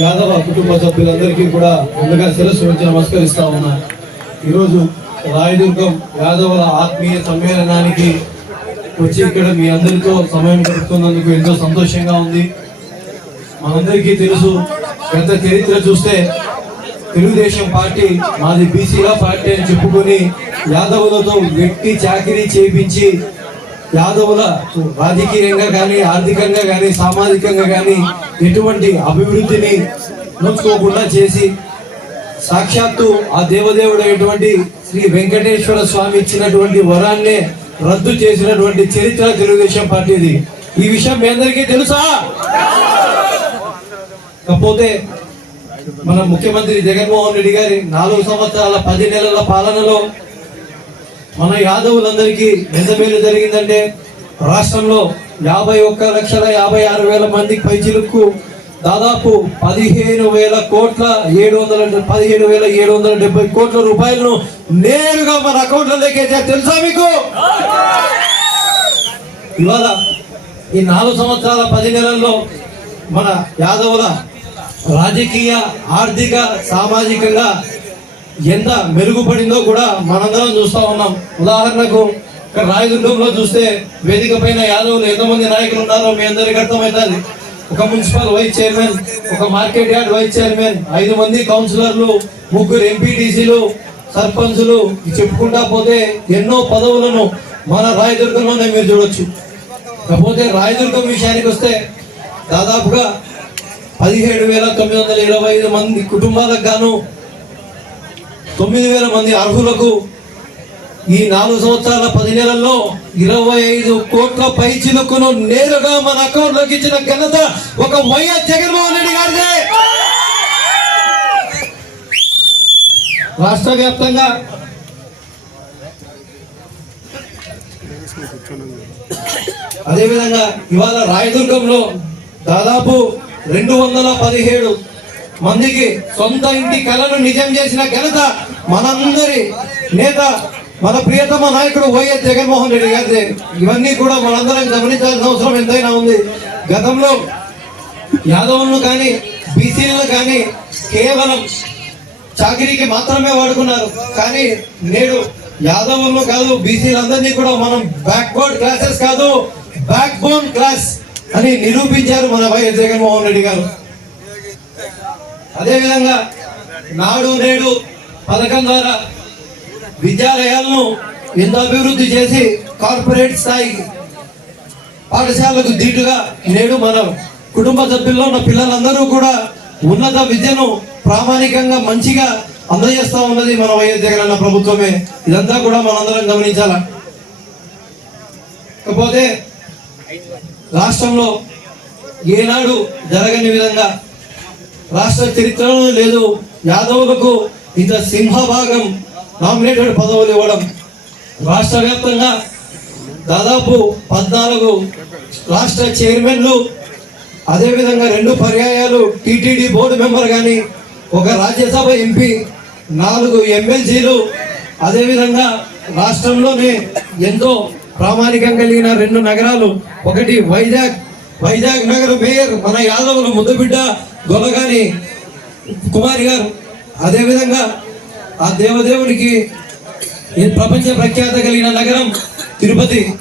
యాదవ కుటుంబ సభ్యులందరికీ కూడా ముందుగా శిరస్సు వచ్చి నమస్కరిస్తా ఉన్నా. ఈరోజు రాయదుర్గం యాదవుల ఆత్మీయ సమ్మేళనానికి వచ్చి ఇక్కడ మీ అందరితో సమయం గడుపుతున్నందుకు ఎంతో సంతోషంగా ఉంది. మనందరికీ తెలుసు గత చరిత్ర చూస్తే తెలుగుదేశం పార్టీ మాది బీసీల పార్టీ అని చెప్పుకొని యాదవులతో వ్యక్తి చాకరీ చేపించి యాదవుల రాజకీయంగా కానీ ఆర్థికంగా కానీ సామాజికంగా కానీ ఎటువంటి అభివృద్ధిని నోచుకోకుండా చేసి సాక్షాత్తు ఆ దేవదేవుడు అయినటువంటి శ్రీ వెంకటేశ్వర స్వామి ఇచ్చినటువంటి వరాన్నే రద్దు చేసినటువంటి చరిత్ర తెలుగుదేశం పార్టీది. ఈ విషయం మీ అందరికీ తెలుసా? కాకపోతే మన ముఖ్యమంత్రి జగన్మోహన్ రెడ్డి గారి నాలుగు సంవత్సరాల పది నెలల పాలనలో మన యాదవులందరికీ ఎంత మేలు జరిగిందంటే రాష్ట్రంలో యాభై ఒక్క లక్షల యాభై ఆరు వేల మందికి పైచిలకు దాదాపు పదిహేను వేల కోట్ల ఏడు వందల పదిహేను వేల ఏడు వందల డెబ్బై కోట్ల రూపాయలను నేరుగా మన అకౌంట్లలోకి తెలుసా మీకు? ఇవాళ ఈ నాలుగు సంవత్సరాల పది నెలల్లో మన యాదవుల రాజకీయ ఆర్థిక సామాజికంగా ఎంత మెరుగుపడిందో కూడా మనందరం చూస్తా ఉన్నాం. ఉదాహరణకు ఇక్కడ రాయదుర్గంలో చూస్తే వేదిక పైన యాదవులు ఎంతమంది నాయకులు ఉన్నారో మీ అందరికీ అర్థమవుతుంది. ఒక మున్సిపల్ వైస్ చైర్మన్ ఒక మార్కెట్ యార్డ్ వైస్ చైర్మన్ ఐదు మంది కౌన్సిలర్లు ముగ్గురు ఎంపీటీసీలు సర్పంచులు చెప్పుకుంటా పోతే ఎన్నో పదవులను మన రాయదుర్గంలోనే మీరు చూడొచ్చు. కాకపోతే రాయదుర్గం విషయానికి వస్తే దాదాపుగా పదిహేడు వేల తొమ్మిది వందల ఇరవై ఐదు మంది కుటుంబాలకు గాను తొమ్మిది వేల మంది అర్హులకు ఈ నాలుగు సంవత్సరాల పది నెలల్లో ఇరవై ఐదు కోట్ల పై చిలుకును నేరుగా మన అకౌంట్లోకి ఇచ్చిన ఘనత ఒక వైఎస్ జగన్మోహన్ రెడ్డి గారిదే. రాష్ట్ర వ్యాప్తంగా అదేవిధంగా ఇవాళ రాయదుర్గంలో దాదాపు రెండు వందల పదిహేడు మందికి సొంత ఇంటి కళను నిజం చేసిన ఘనత మనందరి నేత మన ప్రియతమ నాయకుడు వైఎస్ జగన్మోహన్ రెడ్డి గారి ఇవన్నీ కూడా మనందరం గమనించాల్సిన అవసరం ఎంతైనా ఉంది. గతంలో యాదవులను కానీ బీసీలను కానీ కేవలం చాకిరీకి మాత్రమే వాడుకున్నారు. కానీ నేడు యాదవులను కాదు బీసీలందరినీ కూడా మనం బ్యాక్వర్డ్ క్లాసెస్ కాదు బ్యాక్ బోన్ క్లాస్ అని నిరూపించారు మన వైఎస్ జగన్మోహన్ రెడ్డి గారు. అదేవిధంగా నాడు నేడు పథకం ద్వారా విద్యాలయాలను నిందాభివృద్ధి అభివృద్ధి చేసి కార్పొరేట్ స్థాయికి పాఠశాలకు దీటుగా నేడు మన కుటుంబ సభ్యుల్లో ఉన్న పిల్లలందరూ కూడా ఉన్నత విద్యను ప్రామాణికంగా మంచిగా అందజేస్తా ఉన్నది మన వైఎస్ జగనన్న ప్రభుత్వమే. ఇదంతా కూడా మనందరం గమనించాల? కాకపోతే రాష్ట్రంలో ఏనాడు జరగని విధంగా రాష్ట్ర చరిత్రలో లేదు. యాదవులకు ఇంత సింహభాగం నామినేటెడ్ పదవులు ఇవ్వడం రాష్ట్ర వ్యాప్తంగా దాదాపు పద్నాలుగు రాష్ట్ర చైర్మన్లు అదేవిధంగా రెండు పర్యాయాలు టిటిడి బోర్డు మెంబర్ కానీ ఒక రాజ్యసభ ఎంపీ నాలుగు ఎమ్మెల్సీలు అదేవిధంగా రాష్ట్రంలోనే ఎంతో ప్రామాణికం కలిగిన రెండు నగరాలు ఒకటి వైజాగ్ వైజాగ్ నగర మేయర్ మన యాదవుల ముద్దుబిడ్డ గొలగాని కుమారి గారు అదేవిధంగా ఆ దేవదేవుడికి ఈ ప్రపంచ ప్రఖ్యాత కలిగిన నగరం తిరుపతి.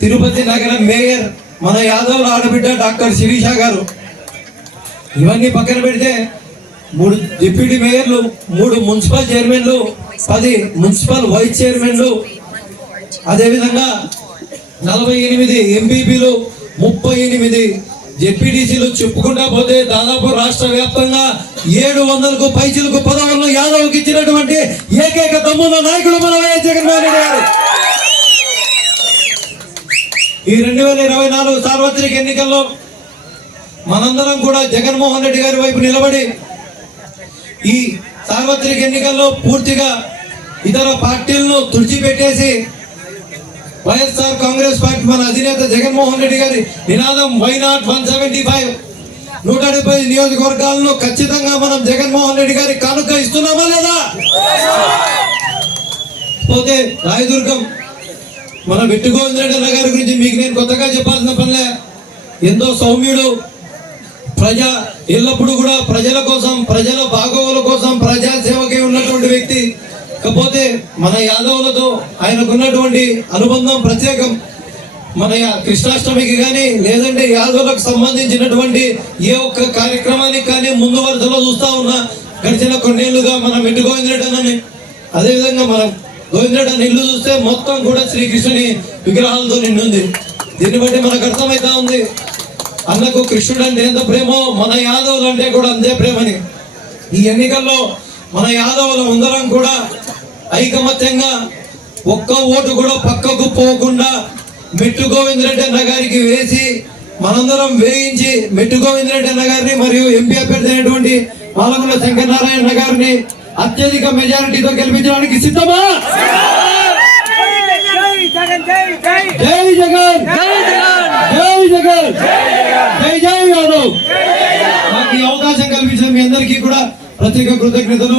తిరుపతి నగరం మేయర్ మన యాదవ్ ఆడబిడ్డ డాక్టర్ శిరీష గారు. ఇవన్నీ పక్కన పెడితే మూడు డిప్యూటీ మేయర్లు మూడు మున్సిపల్ చైర్మన్లు పది మున్సిపల్ వైస్ చైర్మన్లు. అదేవిధంగా నలభై ఎనిమిది ఎంపీపీలు ముప్పై ఎనిమిది జెడ్పీటీసీలు చెప్పుకుంటా పోతే దాదాపు రాష్ట్ర వ్యాప్తంగా ఏడు వందలకు పైచిలకు పదవులను యాదవ్కి ఇచ్చినటువంటి ఏకైక తమ్ముల నాయకుడు మన వైఎస్ జగన్మోహన్ రెడ్డి గారు. ఈ రెండు వేల ఇరవై నాలుగు సార్వత్రిక ఎన్నికల్లో మనందరం కూడా జగన్మోహన్ రెడ్డి గారి వైపు నిలబడి ఈ సార్వత్రిక ఎన్నికల్లో పూర్తిగా ఇతర పార్టీలను తుడిచిపెట్టేసి వైఎస్ఆర్ కాంగ్రెస్ పార్టీ మన అధినేత జగన్మోహన్ రెడ్డి గారి నినాదం why not one seventy five. నూట డెబ్బై నియోజకవర్గాలను ఖచ్చితంగా మనం జగన్మోహన్ రెడ్డి గారి కానుక ఇస్తున్నామా లేదా? పోతే రాయదుర్గం మన విట్టుగోవింద రెడ్డి గారి గురించి మీకు నేను కొత్తగా చెప్పాల్సిన పనిలే. ఎంతో సౌమ్యుడు ప్రజా ఎల్లప్పుడూ కూడా ప్రజల కోసం ప్రజల బాగోగుల కోసం ప్రజాసేవకే ఉన్నటువంటి వ్యక్తి. కాకపోతే మన యాదవులతో ఆయనకున్నటువంటి అనుబంధం ప్రత్యేకం. మన కృష్ణాష్టమికి కానీ లేదంటే యాదవులకు సంబంధించినటువంటి ఏ ఒక్క కార్యక్రమానికి కానీ ముందు వరుసలో చూస్తా ఉన్నా గడిచిన కొన్నేళ్ళుగా మనం ఇటు గోవిందరెడ్డి అదేవిధంగా మనం గోవిందరెడ్డి ఇల్లు చూస్తే మొత్తం కూడా శ్రీకృష్ణుని విగ్రహాలతో నిండుంది. దీన్ని బట్టి మనకు అర్థమవుతా ఉంది. అన్నకు కృష్ణుడు అంటే ఎంత ప్రేమో మన యాదవులు అంటే కూడా అంతే ప్రేమని. ఈ ఎన్నికల్లో మన యాదవులు అందరం కూడా ఐకమత్యంగా ఒక్క ఓటు కూడా పక్కకు పోకుండా మెట్టు గోవిందరెడ్డి అన్న గారికి వేసి మనందరం వేయించి మెట్టు గోవిందరెడ్డి అన్న గారిని మరియు ఎంపీ అభ్యర్థి అయినటువంటి పాలకుల శంకరనారాయణ గారిని అత్యధిక మెజారిటీతో గెలిపించడానికి సిద్ధమా? జై జై జగన్! జై జగన్! జై జై యాదవ్ ఈ అవకాశం కల్పించిన మీ అందరికీ కూడా ప్రత్యేక కృతజ్ఞతలు.